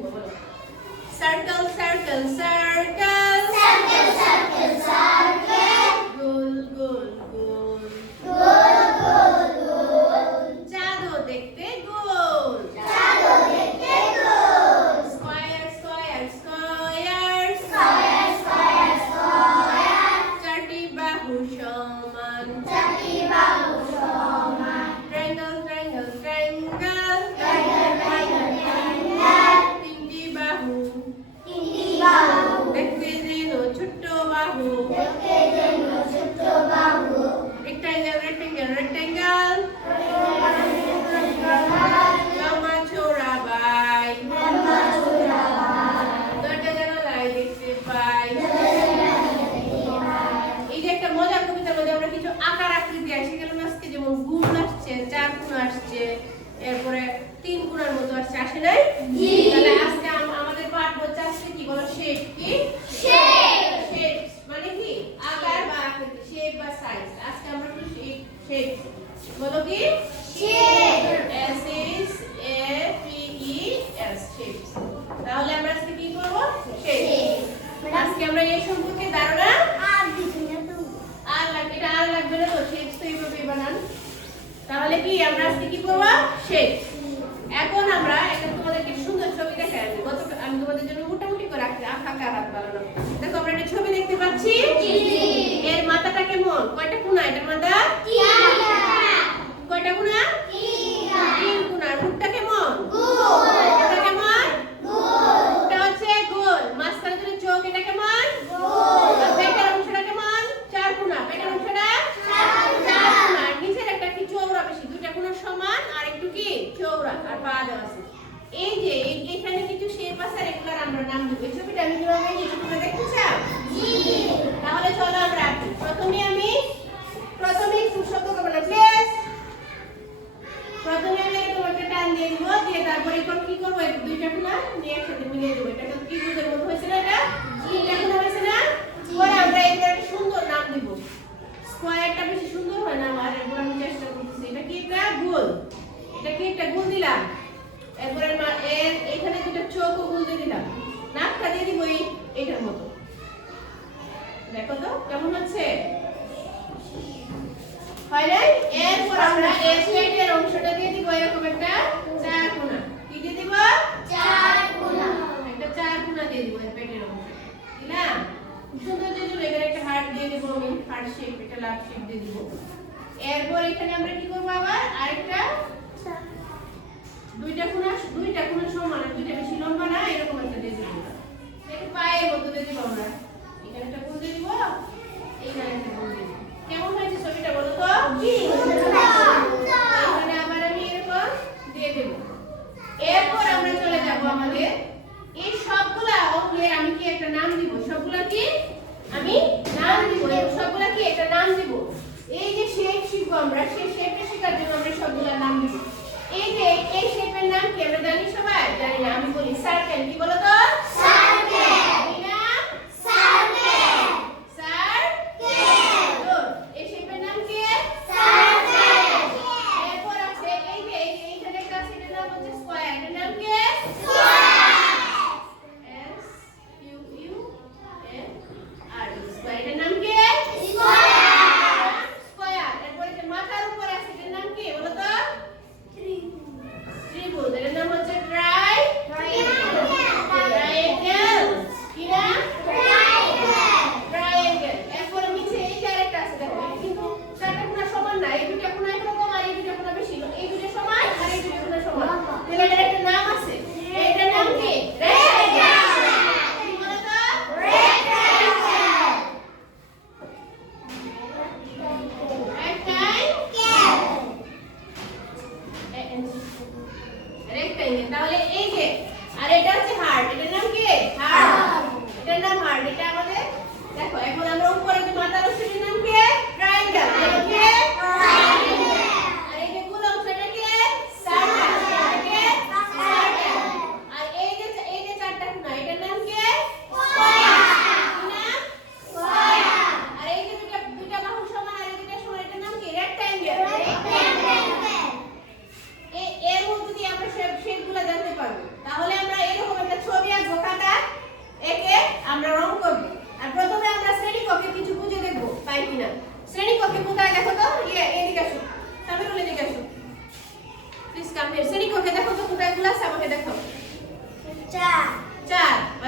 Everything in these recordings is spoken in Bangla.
শুনবো বলো circle circle circle Circle, circle, circle. গোল গোল গোল Goal, goal, goal. চাঁদও দেখতে গোল Shadow, দেখতে goal. Square square square Square, square, square. চারটি বাহু সমান চারটি বাহু সমান। Triangle triangle triangle Triangle, triangle, triangle. তিনটি বাহু তিনটি বাহু। দেখতে যেন ছোট্ট বাহু দেখতে যেন ছোট্ট বাহু। রেক্টাঙ্গেল রেক্টাঙ্গেল রেক্টাঙ্গেল লম্বা চওড়া বাই লম্বা চওড়া বাই। দরজা জানালায় দেখতে পাই এই যে একটা মজার কবিতার মধ্যে আমরা কিছু আকার আকৃতি আসে গেল আজকে যেমন গুণ আসছে চার গুণ আসছে এরপরে তিন গুণের মতো আসছে আসে নাই জি। তাহলে আজকে আমাদের পাঠ হচ্ছে আজকে কি বলো শেপ কি Shape. শেপ মানে কি আকার বা আকৃতি শেপ বা সাইজ আজকে আমরা একটু শেপ বলো কি Shape. S H A P E S shapes তাহলে আমরা আজকে কি করব শেপ আজকে আমরা এই সম্পর্কে ধারণা আর দিছি না তো। আর লাগবে এটা আর লাগবে না তো শেপস তো এইভাবে বানান তাহলে কি আমরা আজকে কি করব শেপ এখন আমরা একটা তোমাদেরকে সুন্দর ছবি দেখাই আমি তোমাদের জন্য মোটামুটি করে আঁকা হাত বানানো দেখো আমরা একটা ছবি দেখতে পাচ্ছি জি। এর মাথাটা কেমন কয়টা কোণা এটার মাথা তিনটা। কয়টা কোণা তিনটা। তিন কোণা রূপটা কেমন গোল। এটা কেমন গোল। এটা হচ্ছে গোল মাঝখানে যদি চোখ এটা কেমন গোল। আর পেটের অংশটা কেমন চার কোণা পেটের অংশটা চার কোণা আর নিচের একটা কি চওড়া বেশি দুইটা কোণা সমান আর একটু কি চওড়া আর পা দেওয়া আছে এই যে এখানে কিছু শেপ আছে আর এগুলোর আমরা নাম দেব এই ছবিটা আমি কিভাবে এই ছবিটা দেখতে চাও জি। তাহলে চলো আমরা আঁকি প্রথমে খুব শক্ত করব না প্লিজ প্রথমে আমি এরকম একটা টান দিয়ে দিব দিয়ে তারপরে এখন কি করব এই দুইটা কোণা নিয়ে একসাথে মিলিয়ে দেব এটা তো ত্রিভুজের মতো হয়েছে না এটা তিনটা কোণা হয়েছে না পরে আমরা এর একটা সুন্দর নাম দিব স্কয়ারটা বেশি সুন্দর হয় না আমার এরপর আমি চেষ্টা করতেছি এটা কি একটা গোল এটা কি একটা গোল দিলাম এরপরে এর এখানে দুটো চোখও গোল দিয়ে দিলাম নাকটা দিয়ে দিব এইটার মতো দেখো তো কেমন হচ্ছে হয় নাই এরপর আমরা এই সাইডের অংশটা দিয়ে দিব এরকম একটা চার কোণা কি দিয়ে দিব চার কোণা। একটা চার কোণা দিয়ে দিব এর পেটের অংশ দিলাম সুন্দর দিয়ে দিলে এখানে একটা হার্ট দিয়ে দিব আমি হার্ট শেপ এটা লাভ শেপ দিয়ে দিব এরপর এখানে আমরা কি করব আবার আরেকটা দুইটা কোণা সমান আর দুইটা বেশি লম্বা না এরকম একটা দিয়ে দিব একটু পায়ের মতো দিয়ে দিব আমরা এখানে একটা কোণ দিয়ে দিব এইখানে একটা কোণ দিয়ে দিব কেমন হয়েছে ছবিটা বলো তো জি। এখানে আবার আমি এরকম দিয়ে দেব এরপর আমরা চলে যাব আমাদের এই সবগুলা অঙ্কের আমি কি একটা নাম দিব সবগুলা কি আমি নাম দিব এই সবগুলা কি একটা নাম দিব এই যে শেপ শিখবো আমরা সেই শেপে শেখার জন্য আমরা সবগুলা নাম দিব এই যে এই শেপের নাম কি আমরা জানি সবাই জানি না আমি বলি সার্কেল কি বলো তো Circle. জানি না Circle. সার্কেল এই শেপের নাম কি Circle. এরপর আছে এই যে এইখানে একটা আছে এটার নাম হচ্ছে স্কয়ার এটার নাম কি S U U N R square এটার নাম কি স্কয়ার এরপর যে মাথার উপর আছে এটার নাম কি বলো তো ত্রিভুজ এটার নাম হচ্ছে ট্রায়াঙ্গেল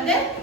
আমাদের